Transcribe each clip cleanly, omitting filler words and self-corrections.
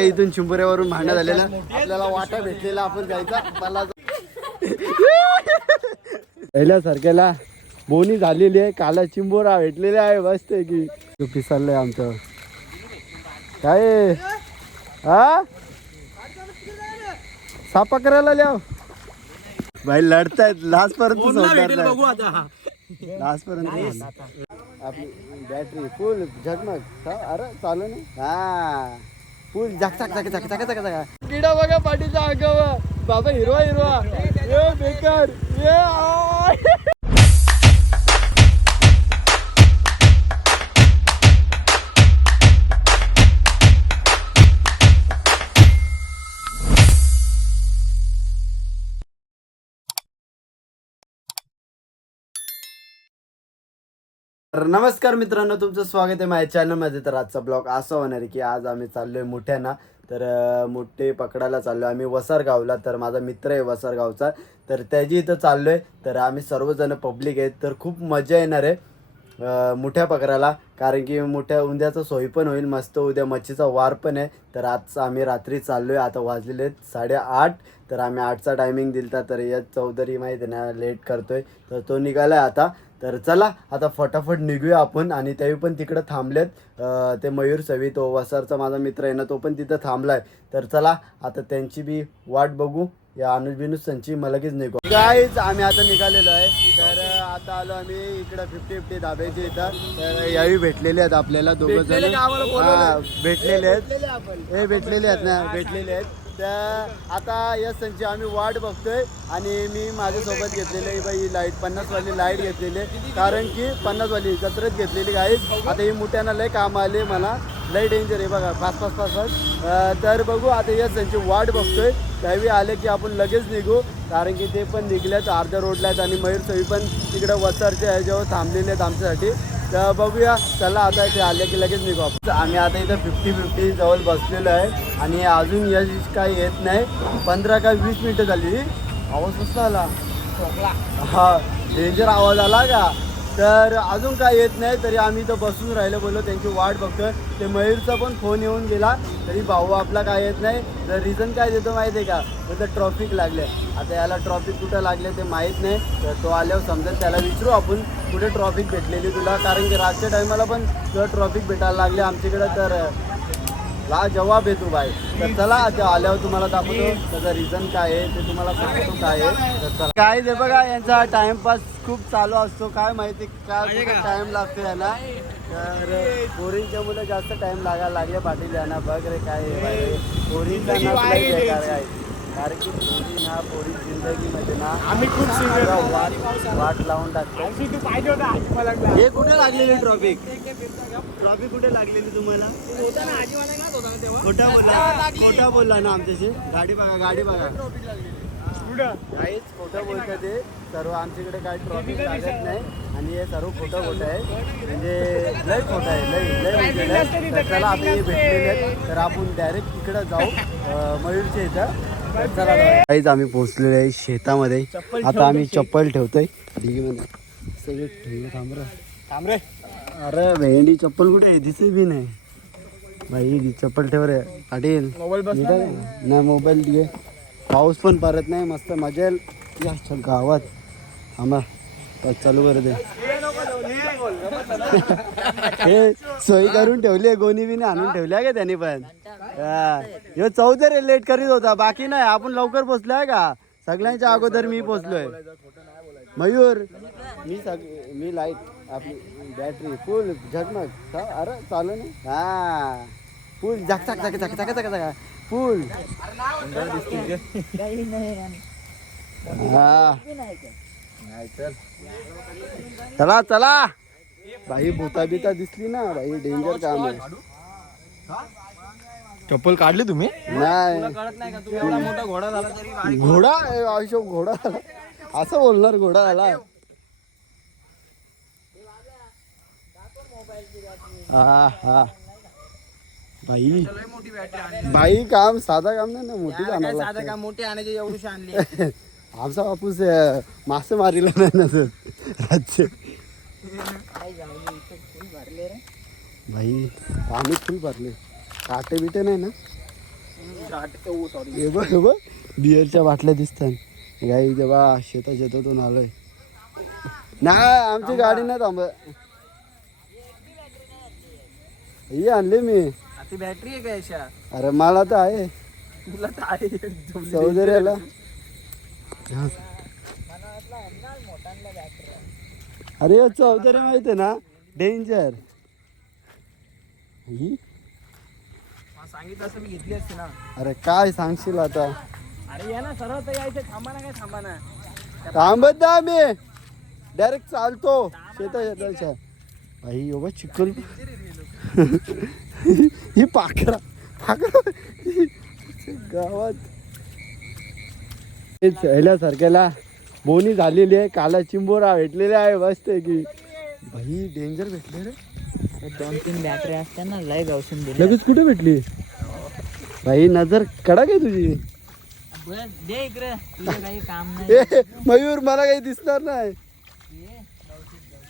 इथून चिंबुऱ्यावरून भांडण झालेला आपल्याला वाटा भेटलेला आपण जायचा मला पहिल्यासारख्याला बोनी झालेली आहे काला चिंबोरा भेटलेला आहे मस्त आहे की पिसालय आमचं काय हा सापा करायला लिहा भाई लढतायत लास्ट पर्यंत लास्ट पर्यंत आपली बॅटरी फुल झगमग अरे चालू नाही हा फुल झकझक झक झक झक झक किडा बघा पाठीचा अंगावर बाबा हिरवा हिरवा ए बेकार ए नमस्कार मित्रांनो तुमचं स्वागत आहे माझ्या चॅनलमध्ये. तर आजचा ब्लॉग असा होणार आहे की आज आम्ही चाललोय मोठ्याना तर मोठे पकडायला चाललोय आम्ही वसारगावला. तर माझा मित्र आहे वसारगावचा तर त्याची इथं चाललोय. तर आम्ही सर्वजण पब्लिक आहेत तर खूप मजा येणार आहे मोठ्या पकडायला कारण की मोठ्या उद्याचा सोयी पण होईल मस्त. उद्या मच्छीचा वार पण आहे तर आज आम्ही रात्री चाललोय. आता वाजलेले आहेत 8:30 तर आम्ही 8चा टायमिंग दिलता तर या चौधरी माहिती ना लेट करतोय तर तो निघालाय आता. तर चला आता फटाफट निघूया आपण. आणि त्याही पण तिकडं थांबलेत ते मयूर सवी तो वसारचा माझा मित्र आहे ना तो पण तिथं थांबलाय. तर चला आता त्यांची बी वाट बघू या अनुज बिनुज त्यांची मला लगेच निघू गाईज. आम्ही आता निघालेलो आहे तर आता आलो आम्ही इकडं 50-50 धाब्याचे इथं. तर याही भेटलेले आहेत आपल्याला दोघं जण भेटलेले आहेत हे भेटलेले आहेत ना भेटलेले आहेत. तर आता या संची आम्ही वाट बघतोय आणि मी माझ्यासोबत घेतलेली बाई लाईट 50वाली लाईट घेतलेली कारण की 50वाली जत्रेत घेतलेली गाईज. आता ही मोठ्यानं लय काम आले मला लय डेंजर आहे बघा 5-5 तर बघू आता या संची वाट बघतोय त्यावेळी आले की आपण लगेच निघू कारण की ते पण निघल्यात अर्ध्या रोडला आहेत आणि मयूर सवी पण तिकडं वसारच्या ह्याच्यावर थांबलेले आहेत आमच्यासाठी. तर बघूया चला आता इथे आले की लगेच निघू आपण. आम्ही आता इथं 50-50 जवळ बसलेलो आहे आणि अजून यश काही येत नाही. 15 का 20 मिनिटं झाली. आवाज कसला आला हा डेंजर आवाज आला का. तर अजून काय येत नाही तरी आम्ही इथं बसून राहिलो बोललो त्यांची वाट बघतोय. ते मयूरचा पण फोन येऊन गेला तरी भाऊ आपला काय येत नाही. तर रिझन काय देतो माहिती आहे का तर ट्रॉफिक लागले. आता याला ट्रॉफिक कुठं लागले ते माहीत नाही तर तो आल्यावर समजेल त्याला विचारू आपण कुठे ट्रॉफिक भेटलेली तुला कारण की रातच्या टायमाला पण तुला ट्रॉफिक भेटायला लागले आमच्याकडं. तर ला जवाब येतो बाय. तर चला आता आल्यावर तुम्हाला दाखवतो त्याचा रिझन काय आहे ते तुम्हाला सांगतो काय आहे. तर चला काय ते बघा यांचा टाइमपास खूप चालू असतो काय माहिती काय कुठे टाइम लागतो यांना. तर पोरींच्या मुलं जास्त टाइम लागायला लागले पाटील यांना बघ रे काय पोरींचा ना काय कारण की पोरी ना पोरी जिंदगीमध्ये ना आम्ही खूप वाट लावून टाकतो. हे कुठे लागलेली ट्रॉफिक कुठे लागलेली तुम्हाला खोटा बोलला ना आमच्याशी. गाडी बघा काहीच खोटं बोलतं ते सर्व. आमच्याकडे काही ट्रॉफिक लागत नाही आणि हे सर्व खोटं आहे म्हणजे लय खोटं आहे लय म्हणजे. तर चला आपण हे भेटलेले आहेत तर आपण डायरेक्ट इकडं जाऊ मयूरच्या इथं. चला काहीच आम्ही पोहोचलेलो आहे शेतामध्ये. आता आम्ही चप्पल ठेवतोय डिगीमध्ये सगळे ठेवलं. थांब रे अरे भेंडी चप्पल कुठे आहे दिसे बी नाही भाई. चप्पल ठेव रे पाटील नाही मोबाईल घे. पाऊस पण पडत नाही मस्त मजा येईल गावात. आम्हा चालू कर दे हे सोयी करून ठेवली गोणी बिनी आणून ठेवल्या का त्यांनी पण. ह्यो चौधरी लेट करीत होता बाकी नाही आपण लवकर पोचलोय का सगळ्यांच्या अगोदर मी पोचलोय. मयूर मी लाईट आपली बॅटरी फुल झगमग अरे चालू नाही हा फुल झकझक झक झक झक झक फुल हा चला चला भाई भूता बिता दिसली ना भाई डेंजर काम आहे. चप्पल काढली तुम्ही नाही घोडा आयुष्य घोडा असं बोलणार घोडा आला. हा हा भाई काम साधा काम नाही ना मोठी साधं काम मोठी आणायची एवढी आणली. आमचा बापूस मासे मारीला नाही ना सर राज्य भाई पाणी फुल भरले, काटे बिटे नाही ना. हे बघ हे बघ बिअरच्या बाटल्या दिसतात गाई. जेव्हा शेतातून आलोय ना, आमची गाडी नाही थांब. ही आणली मी. ती बॅटरी आहे का अशा? अरे मला तर आहे, तुला तर आहे चौधरीला. अरे चौधरी माहिती आहे ना, डेंजर. ही सांगितलं असं मी घेतली असते ना. अरे काय सांगशील आता. अरे या ना सरळ तर यायचं, थांबा ना काय थांबा ना. थांबत ना आम्ही, डायरेक्ट चालतो शेताच्या. भाई एवढं चिकल. ही पाखरा गावात ह्याच्यासारख्याला बोनी झालेली आहे. काला चिंबोरा भेटलेला आहे मस्त की. भाई डेंजर भेटले रे. 2-3 बॅटरी असतात ना, लय गवसून दिले. लगेच कुठे भेटली भाई? नजर कडक आहे तुझी. दे इकडे, तुझं काही काम नाही. ए मयूर, मला काही दिसणार नाही.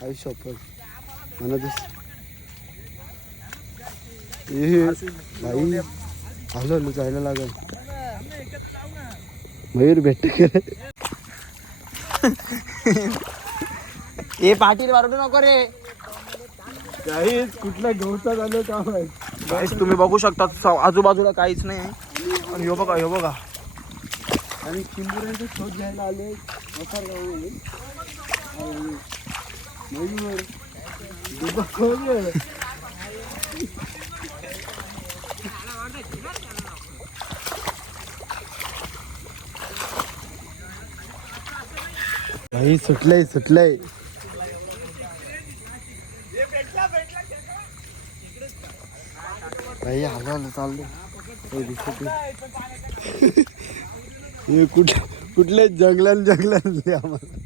आई शपथ मला भाई आलो जायला लागल. मयूर भेटते का? ए पाटील वारडू नको रे. काही कुठल्या गवतात आलं काम आहे. गाईस तुम्ही बघू शकता आजूबाजूला काहीच नाही. आणि ह्यो बघा ह्यो बघा. आणि चिंबुऱ्यांचा शोध घ्यायला आले मयूर. भाई सुटलंय सुटलंय. भाई आलो चाललो. हे कुठले जंगलातले आम्हाला.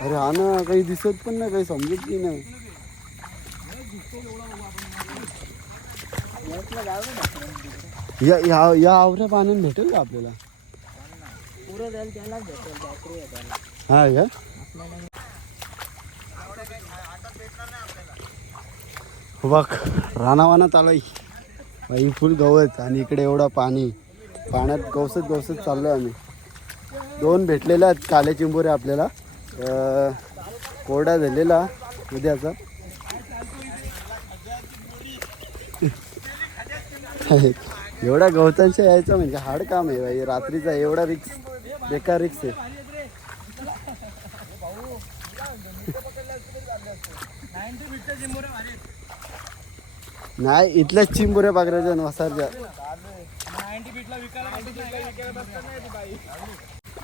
अरे हा ना, काही दिसत पण नाही, काही समजत की नाही. या आवऱ्या पाण्यात भेटेल का आपल्याला? हा का? बघ रानावानात आलोय बाई, फुल गवत. आणि इकडे एवढा पाणी, पाण्यात गवसत चाललोय आम्ही. 2 भेटलेल्या आहेत काले चिंबोरे आपल्याला. कोरडा झालेला उद्याचा. एवढा गवतांच्या यायचं म्हणजे हार्ड काम आहे बाई. रात्रीचा एवढा रिक्स, बेकार रिक्स आहे. नाही इथल्याच चिंबोऱ्या पाकरायच्या वसारच्या.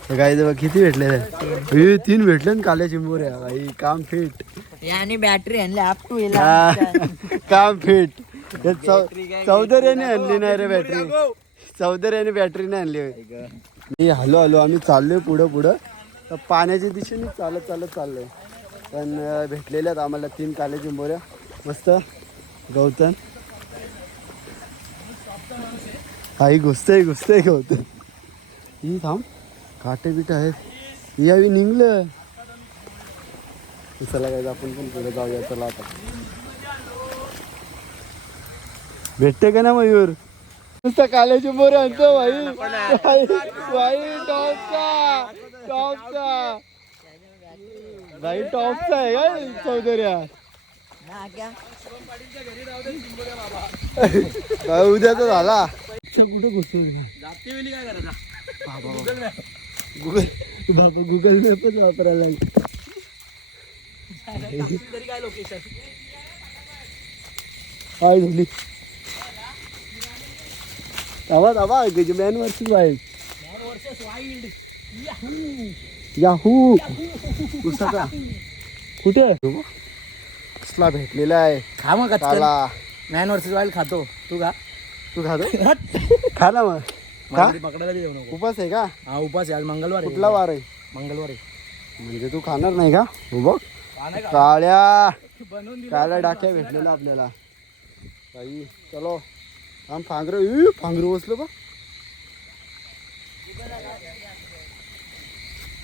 काय तेव्हा किती भेटले? 3 भेटले ना काल्या चिंबोऱ्या. भाई काम फिट. याने बॅटरी आणली अप टू काम फिट. चौधरीने आणली नाही रे बॅटरी. चौधरीने बॅटरी नाही आणली. मी हलो आम्ही चाललोय पुढं. तर पाण्याच्या दिशेने चालत चाललोय. पण भेटलेल्या आहेत आम्हाला 3 काल्या चिंबोऱ्या मस्त गवतन. आई घुसतंय गवतन. ही थांब, काटे बिटे आहेत. यावी निघलं. चला काय आपण पण पुढे जाऊया. चला आता भेटते का ना मयूर? नुसतं काल्याची मोरे आणतो भाई. टॉपचा आहे का चौधऱ्या? काय उद्याचा झाला. कुठं गुगल मॅपच वापरायला काय झाली. तवा मॅन वर्सेस वाईल्ड. याहू पुस्तका कुठे कसला भेटलेला आहे. खा मग मॅन वर्सेस वाईल्ड खातो. तू खातो खा ना मग. पकडायला देऊ नको. उपास आहे का? हा उपास आहे. आज मंगळवार आहे. कुठला वार आहे? मंगळवार आहे. म्हणजे तू खाणार नाही का? हो बघ काळ्या डाक्या भेटलेला आपल्याला. बाई चलो आम फांगरू बसलो बा.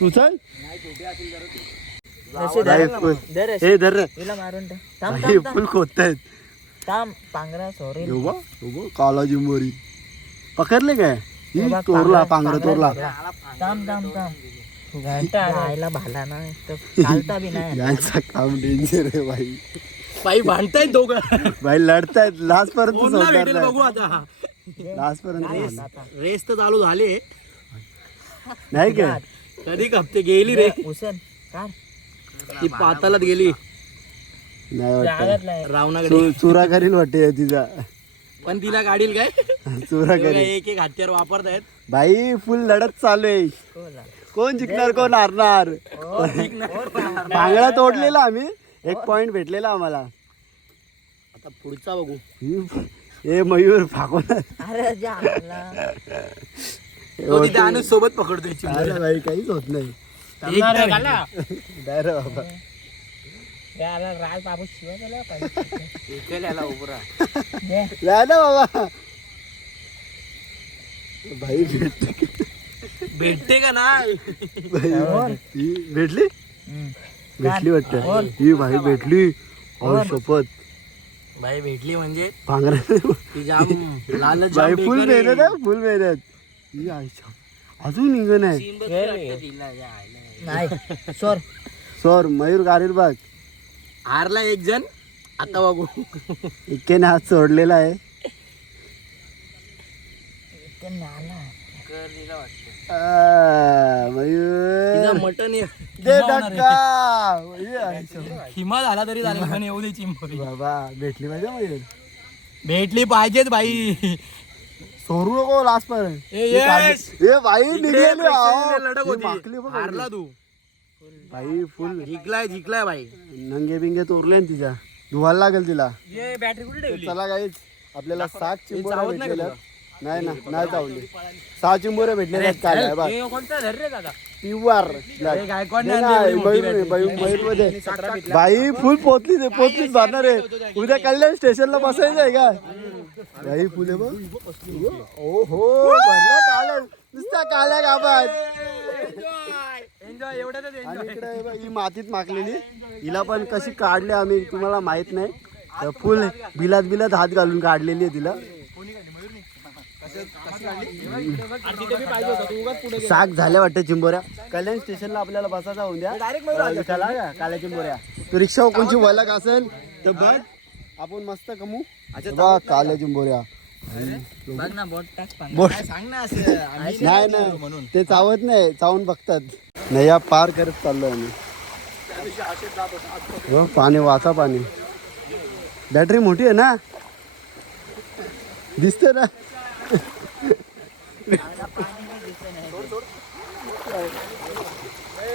तू चल. भाई फुल हे धर रे हिला मारून टाक. थांब भाई थांब थांब फुल खोदतायत थांब पांघरा सॉरी काला चिंबोरी पकडले काय ही बघ, तोरला पांघरा तोरला थांब थांब थांब घंटा आयला भाला ना तर चालता बी नाही यांचा काम डेंजर आहे भाई बाई भांडतायत दोघं भाई लढतायत लास्ट पर्यंत कोणला सोडणार भेटेल बघू नाही. आता लास्ट पर्यंत रेस तर चालू झाले नाही काय कधी हप्ते गेली रे उसन काय ती पातालात गेली नाही वाटत लागत नाही रावणाकडे चुरा करील वाटते तिचा पण तिला काढील काय चुरा करील एक एक हत्यार वापरतायत भाई फुल लढत चालू आहे कोला. कोण जिंकणार कोण हारणार पांगळा तोडलेला आम्ही 1 पॉइंट भेटलेला आम्हाला आता पुढचा बघू हे मयूर फाकून अरे जा आपला. तो तिथे आणून सोबत पकडतोय चिमणी. भाई काहीच होत नाही एक तर घाला. डायरे बाबा याला राज बाबू शिवाय गेला पाहिजे एकेल्याला उभं राहा. दे. जाय ना बाबा भाई भेटते भेटते का नाही ही भेटली हम्म. भेटली वाटतं ही भाई भेटली और शपथ बाई भेटली म्हणजे पांघरा ती जाम लालच भाई जाम फुल बेकार मेहनत आहे. आहे फुल मेहनत ही आईच्या अजून निघ नाही नाही सोर सर मयूर गारील बघ हारला एक जण आता बघू एकेने हात सोडलेला आहे ते नाला मयूर मटन दे धक्का ये आईच्या. हिमा झाला तरी झाला पण येऊ दे चिंबोरी बाबा भेटली पाहिजे मयूर भेटली पाहिजेत बाई सोडू नको लास्ट पर्यंत ए, यश! ए भाई इकडे निघलेली प्रेक्षणीय लढत ही माकली होती बघ. हारला तू भाई फुल जिंकलाय भाई नंगे बिंगे तोरले ना तिच्या धुवायला लागेल तिला ये बॅटरी कुठे ठेवली चला गाईच आपल्याला 7 चिंबोऱ्या चावत नाही का भेटलेल्या नाही ना नाही चावली 6 चिंबोऱ्या भेटलेल्या आहेत काल आहे बघ हे कोणता धर रे दादा प्युअर हे गायकवाड नाही आणली एवढी मोठी battery. मयूर मध्ये भाई फुल पोचलीच भरणार आहे उद्या कल्याण स्टेशनला बसायचं आहे का भाई फुल आहे बघ ओहो भरला काल नुसता काल्या गावात एन्जॉय एवढ्यातच enjoy. आणि इकडे हे बघ, ही मातीत माकलेली हिला पण कशी काढली आम्ही तुम्हाला माहित नाही तर फुल बिलात हात घालून काढलेली आहे तिला साग झाल्या वाटतं चिंबोऱ्या कल्याण स्टेशनला आपल्याला बसायचा होऊन द्या चला का काल्या चिंबोऱ्या तो रिक्षा कोणची वलक असेल तर बघ आपण मस्त कमू बघ काल्या चिंबोऱ्या बघ ना बोट टाक पांघरा. बोट सांग ना असं आम्ही नाही नाही ते चावत नाही चावून बघतात नाही या पार करत चाललोय आम्ही हो, पाणी वाचा पाणी बॅटरी मोठी आहे ना दिसते ना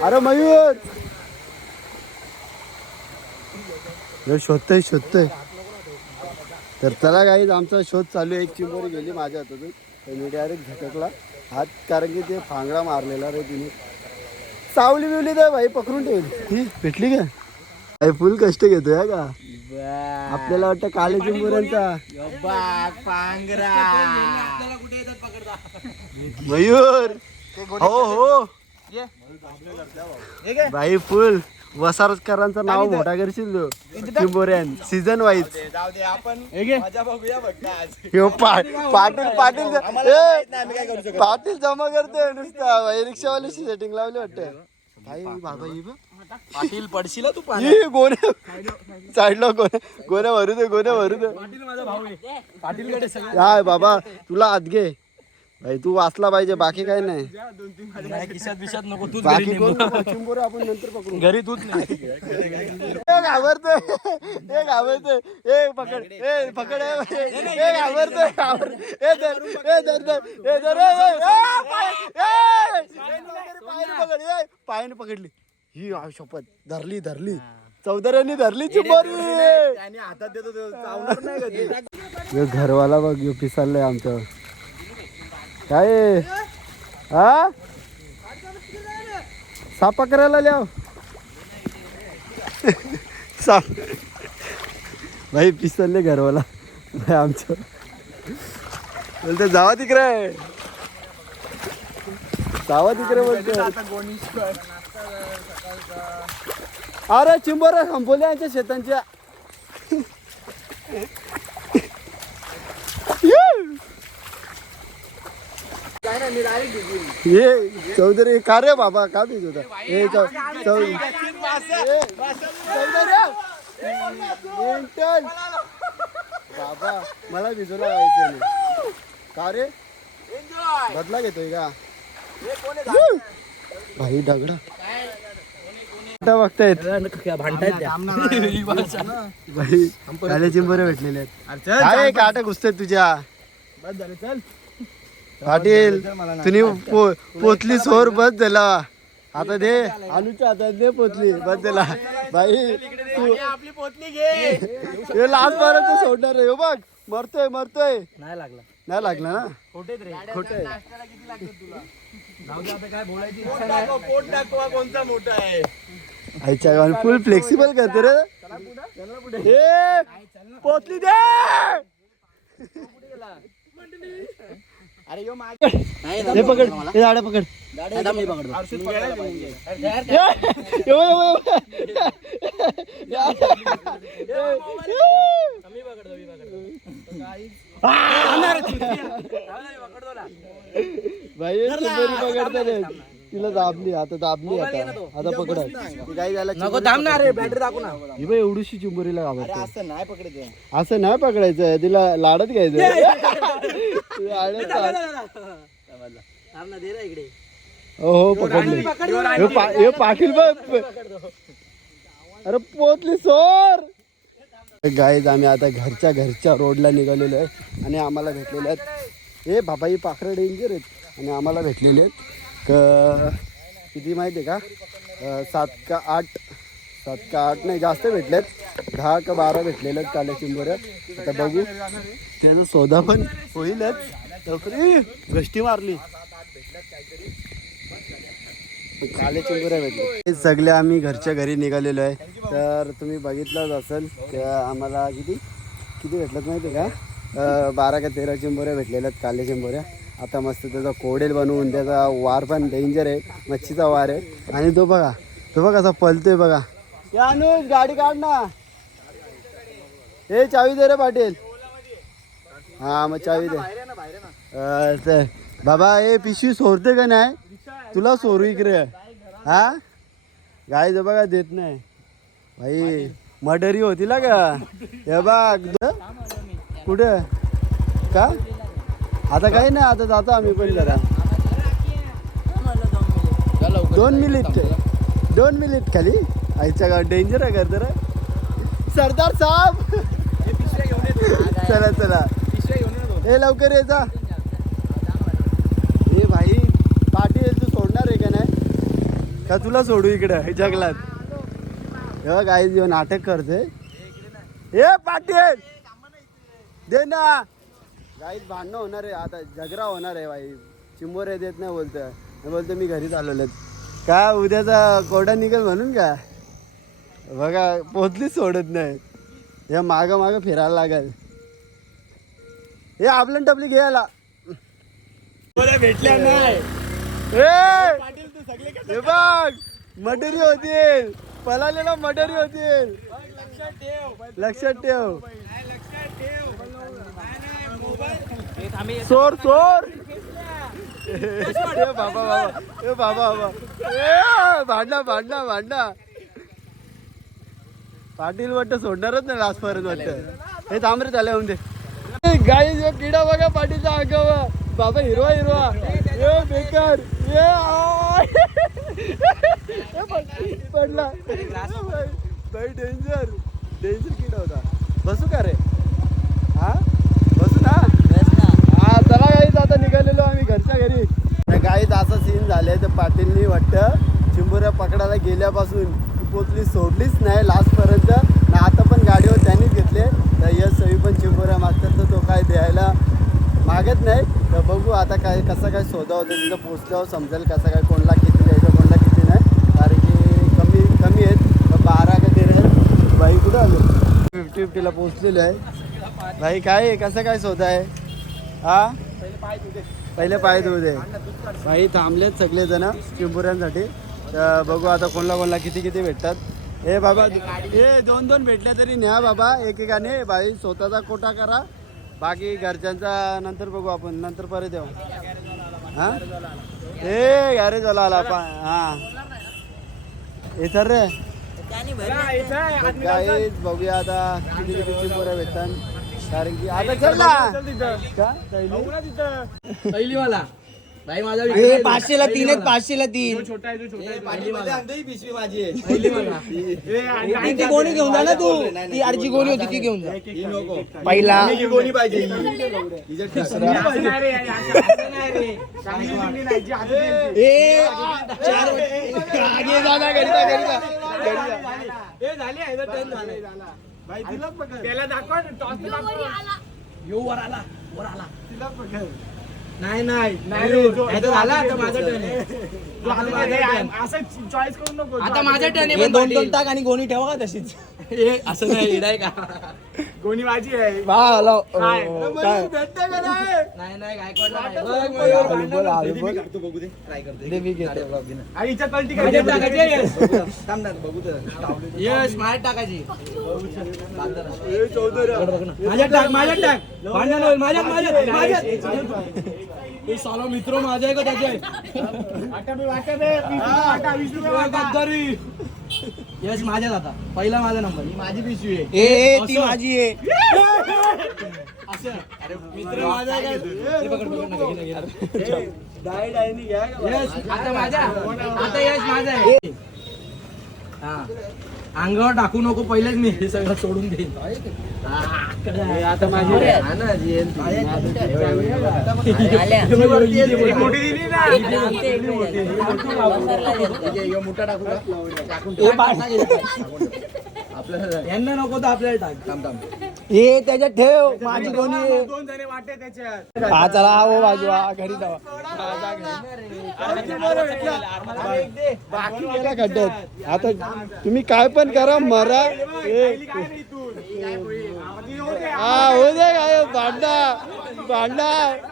अरे मयूर शोधतोय तर चला गाईज आमचा शोध चालू आहे एक चिंबोरी गेली माझ्या हातातून तर मी डायरेक्ट झटकला हात कारण की ते फांगडा मारलेला रे तिने सावली बिवली तर भाई पकडून ठेवली ही भेटली का भाई फुल कष्ट घेतोय हा का आपल्याला वाटतं काले चिंबोऱ्यांचा आपल्याला कुठे येतात पकडता मयूर हो हो भाई फुल वसारकरांचं नाव मोठा करशील तू चिंबोऱ्यान सीझन वाईज जाऊ दे आपण मजा बघूया फक्त आज पाटील जमा करतोय नुसता भाई रिक्षावाल्याची सेटिंग लावली वाटतं भाई बाबा ही बघ पाटील पडशील तू ही गोण्या साईडला गोण्या भरू दे पाटील माझा भाऊ आहे पाटील कडे सगळं काय बाबा तुला हात घे भाई तू वाचला पाहिजे बाकी काय नाही खिशात बिशात नको तूच बाकी कोण नको, चिंबोरे आपण नंतर पकडू घरी तूच नाही घाबरतोय पकड घाबरतोय पायाने पकडली ही शपथ धरली चौधऱ्यांनी धरली चिंबोरी हातात देतो चावणार नाही का घरवाला बघ यो पिसालय आमचं काय आहे? हा साप पकडायला ल्याव साप भाई पिसलले घरवाला भाई आमचं बोलते जावा तिकडे बोलते अरे चिंबोऱ्या संपवल्या यांच्या शेतांच्या. ये चौधरी का रे बाबा का भिजवता हे चौधरी बाबा मला भिजवला जायचं नाही का रे बदला घेतोय का भाई दगडा बघतायत भाई काले चिंबोरे भेटलेले आहेत काय काटा घुसतायत तुझ्या पाटील तुम्ही पोतली सोर बस झाला आता दे अनुच्या हातात दे पोतली बस झाला भाई तू आपली पोतली घे लास्ट पर्यंत सोडणार रे हो बघ मरतोय नाही लागला ना खोटे कोणता मोठा आहे आईच्या गावात फुल फ्लेक्सिबल करते रे पोतली दे अरे यो हे पकड हे दाडा पकड भाई पकडता तिला दाबली आता आता पकड काय झालं बॅटरी दाखव ना ही बाई एवढीशी चिंबोरीला घाबरते असं नाही पकडायचं तिला लाडत घ्यायचं हो पकडली हे पाटील बघ अरे पोचली सोर गाईज आम्ही आता घरच्या रोडला निघालेलो आहे आणि आम्हाला भेटलेले आहेत हे बाबा ही पाखरं डेंजर आहेत आणि आम्हाला भेटलेले आहेत किती माहिती आहे का 7 का 8 नाही जास्त भेटलेत 10 का 12 भेटलेले आहेत काले चिंबोऱ्या आता बघू त्याचा सौदा पण होईलच गष्टी मारली काले चिंबोऱ्या भेटले सगळे आम्ही घरच्या घरी निघालेलो आहे तर तुम्ही बघितलंच असेल त्या आम्हाला किती भेटलं माहिती आहे का 12 का 13 चिंबोऱ्या भेटलेल्या आहेत काले चिंबोऱ्या आता मस्त त्याचा कोडेल बनवून त्याचा वार पण डेंजर आहे मच्छीचा वार आहे आणि तो बघा कसा पलतोय बघा या अनुज गाडी काढ ना हे चावी दे रे पाटील हा मग चावी दे बाबा हे पिशवी सोडते का नाही तुला सोरू इकडे हा गाय जो बघा देत नाही भाई मर्डरी होती ना का हे बघ कुठं का आता काही नाही आता जातो आम्ही पण जरा 2 मिनिट खाली आईच्या गावात डेंजर आहे कर जरा सरदार साहेब चला हे लवकर ये जा हे भाई पाटील तू सोडणार आहे का नाही का तुला सोडू इकडं जंगलात हे गाई जेव्हा नाटक करते हे पाटील दे ना गाईत भांडणं होणार आहे आता झगडा होणार आहे भाई चिंबोरे देत नाही बोलतो मी घरीच आलेलो का उद्याचा कोर्टात निघेल म्हणून का बघा पोचलीच सोडत नाही या मागं फिरायला लागेल हे आपलं टपली घ्यायला भेटल्या नाही हे बघ मटरी होतील पळालेला मटरी होतील लक्षात ठेव सोर बाबा भांडणा पाटील वाटत सोडणारच नाही लास्ट पर्यंत वाटत हे थांब रे त्याला येऊन दे गाई जो किडा बघा पाटीलचा आगावा बाबा हिरवा ये बेकार पडला भाई डेंजर किडा होता बसू का रे हा बसू ना हा चला गाईत आता निघालेलो आम्ही घरच्या घरी गाईत असा सीन झाले तर पाटीलनी वाटतं चिंबोऱ्या पकडायला गेल्यापासून ती पोचली सोडलीच नाही लास्टपर्यंत ना आता पण गाडीवर त्यांनीच घेतले तर यश सवी पण चिंबोऱ्या मागतात तर तो काय द्यायला मागत नाही तर बघू आता काय कसं काय शोधा होतं तिथं पोचल्यावर समजेल कसं काय कोणला किती द्यायचं कोणला किती नाही कारण की कमी आहेत 12 का 13 बाई कुठं आलो 50-50ला पोचलेलो आहे भाई काय कसं काय शोधा आहे हा पहिले पाय धुऊ दे भाई थांबलेत सगळेजण चिंबोऱ्यांसाठी तर बघू आता कोणला किती भेटतात हे बाबा हे दोन दोन भेटल्या तरी न्या बाबा एकेकाने बाई स्वतःचा कोटा करा बाकी घरच्यांचा नंतर बघू आपण नंतर परत येऊ हा ए गॅरेजवाला आला हा हे सर रे काहीच बघूया आता किती किती चिंबोऱ्या भेटतात कारण की आता चल ना का पहिलीवाला भाई माझा 500ला 3 आहेत 500ला 3 ती गोणी घेऊन जा ना तू ती अर्जी गोणी होती ती घेऊन जा पहिला कोणी पाहिजे नाही आता माझा टर्न आहे दोन दोन टाक आणि गोणी ठेवा का तशीच असं नाही इडाय का गोणी माझी आहे नाही आईच्या कल्टी यस माझ्यात टाकायची माझ्यात टाक भांडण होईल माझ्यात साला मित्र माझा आहे का त्याचे यस माझ्यात आता पहिला माझा नंबर ही माझी पिशवी आहे ए ती माझी आहे असं अरे मित्र माझा आहे का? यस आता माझा आता यस माझा आहे हा अंगावर टाकू नको पहिलेच मी हे सगळं सोडून देईन आता माझी मोठी दिली ना मोठा टाकू यांना नको तर आपल्याला टाक ए त्याच्यात ठेव माझी गोणी आहे. दोन जणे वाटे त्याच्यात हा चला हो बाजू घरी जावा बाकी गेला खड्ड्यात आता तुम्ही काय पण करा मरा हा हो दे काय भांडा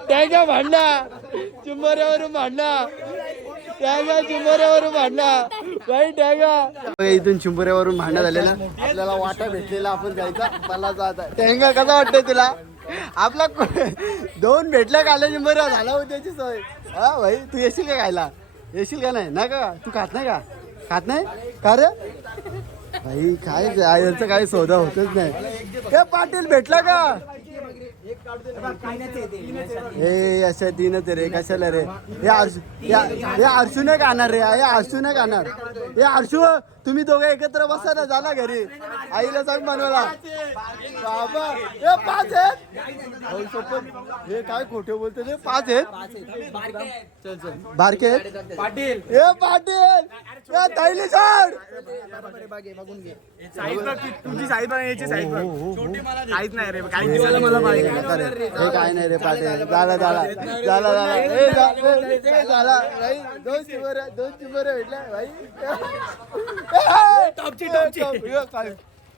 टँगा भांडा चिंबऱ्यावरून भांडा टँगा चिंबऱ्यावरून भांडा काही टँगा इथून चिंबऱ्यावरून भांडा झालेला आपल्याला वाटा भेटलेला आपण जायचा मला जाता टँगा कसा वाटतंय तुला आपला दोन भेटल्या काल्या चिंबऱ्या झाला होती त्याची सोय हा भाई तू येशील का खायला येशील का नाही का तू खात नाही का रे भाई काय याचं काही सौदा होतच नाही ए पाटील भेटला का हे अशा तीनच रे कशाला रे हे अर्शू नाही खाणार रे हे अर्शू नाही खाणार हे अर्शू तुम्ही दोघं एकत्र बसा ना जा ना घरी आईला सांग बनवायला बाबा हे 5 आहेत हे काय खोटे बोलते ते 5 आहेत बारके पाटील हे पाटील हे थैली सोड तुझी साईज पण याची साईज काहीच नाही रे काही दिवसाला मला पाहिजे हे काय नाही रे पाटील झाला भाई दोन चिंबोरे भेटले भाई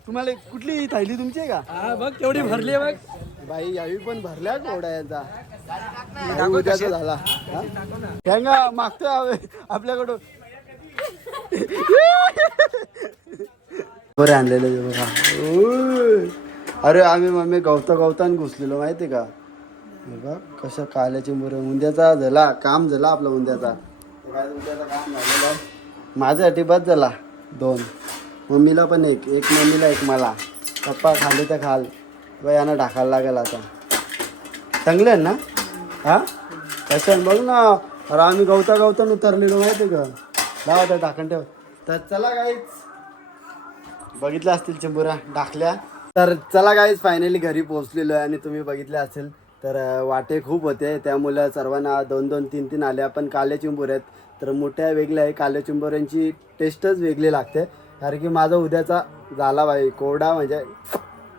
तुम्हाला कुठली थैली तुमची आहे का बघ तेवढी भरली आहे बघ भाई यावी पण भरल्या कोडा यांचा उद्याचा झाला ठेंगा मागतोय आपल्याकडून बरे आणलेले बघा अरे आम्ही मम्मी गवतान घुसलेलो माहिती का बघा कशा काल्याची मुरे उंद्याचा झाला काम झाला आपला उंद्याचा काम झालेला माझ्यासाठी बस झाला 2 मम्मीला पण एक मम्मीला एक मला पप्पा खाल्ले तर खाल बाई यांना ढाकायला लागेल आता चांगले आहे ना हा कशाने बघ ना अरे आम्ही गवतान उतरलेलो माहिती का लावा तर ढाकण ठेव तर चला काहीच बघितल्या असतील चिंबुऱ्या टाकल्या तर चला गाईज फायनली घरी पोहोचलेलो आहे आणि तुम्ही बघितले असेल तर वाटे खूप होते त्यामुळे सर्वांना 2-2 3-3 आल्या पण काल्या चिंबोऱ्या आहेत तर मोठ्या वेगळ्या आहे काल्या चिंबोऱ्यांची टेस्टच वेगळी लागते कारण की माझा उद्याचा झाला बाई कोरडा म्हणजे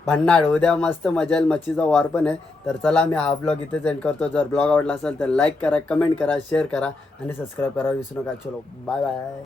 भन्नाड उद्या मस्त मजा येईल मच्छीचा वार पण आहे तर चला मी हा ब्लॉग इथेच एंड करतो जर ब्लॉग आवडला असेल तर लाईक करा कमेंट करा शेअर करा आणि सबस्क्राईब करा विसरू नका चलो बाय बाय